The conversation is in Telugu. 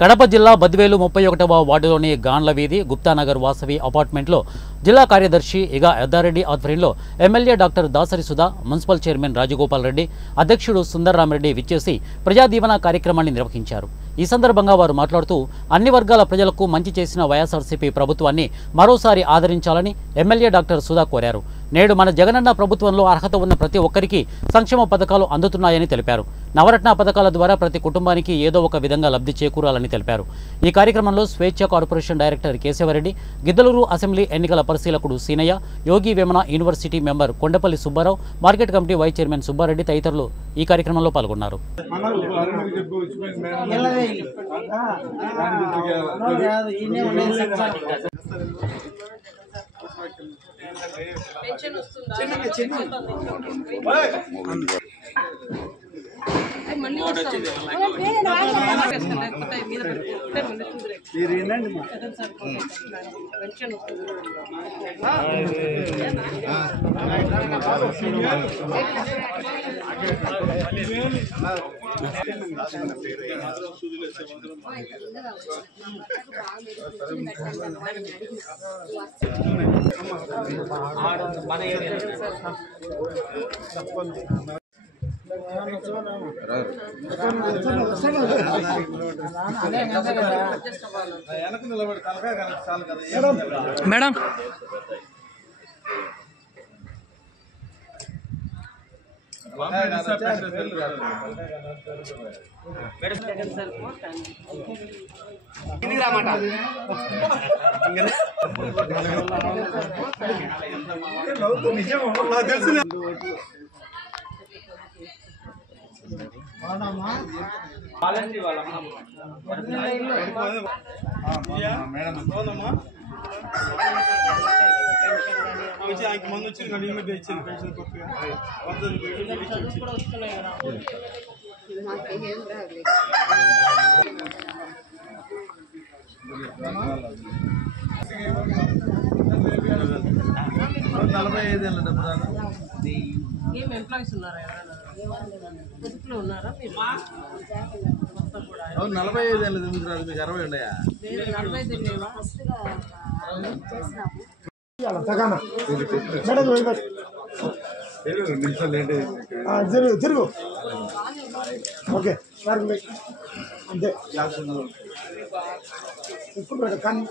కడప జిల్లా బద్వేలు 31వ వార్డులోని గాండ్ల వీధి గుప్తానగర్ వాసవి అపార్ట్మెంట్లో జిల్లా కార్యదర్శి ఇగా యద్దారెడ్డి ఆధ్వర్యంలో MLA doctor Dasari Sudha, municipal chairman Rajagopal Reddy, అధ్యక్షుడు సుందర్రామరెడ్డి విచ్చేసి ప్రజాదీవన కార్యక్రమాన్ని నిర్వహించారు. ఈ సందర్భంగా వారు మాట్లాడుతూ అన్ని వర్గాల ప్రజలకు మంచి చేసిన వైఎస్ఆర్సీపీ ప్రభుత్వాన్ని మరోసారి ఆదరించాలని ఎమ్మెల్యే డాక్టర్ సుధా కోరారు. నేడు మన జగనన్న ప్రభుత్వంలో అర్హత ఉన్న ప్రతి ఒక్కరికి సంక్షేమ పథకాలు అందుతున్నాయని తెలిపారు. నవరత్న పథకాల ద్వారా ప్రతి కుటుంబానికి ఏదో ఒక విధంగా లబ్ధి చేకూరాలని తెలిపారు. ఈ కార్యక్రమంలో Swechha corporation director Keshavareddy, Giddalur assembly ఎన్నికల పరిశీలకుడు Seenaiah, Yogi Vemana university member Kondapalli Subbarao, market committee vice chairman Subbareddy తదితరులు ఈ కార్యక్రమంలో పాల్గొన్నారు. మేడం మంది వచ్చి ఇచ్చింది పెన్షన్ కొత్తగా ఏం ఎంప్లాయీస్ ఉన్నారా? పొదుపులో ఉన్నారా? 45 ఏళ్ళు ఎందుకు రాదు? మీకు 60 ఉన్నాయా? 45 లేవా? తిరుగు ఓకే అంతే ఇప్పుడు కానీ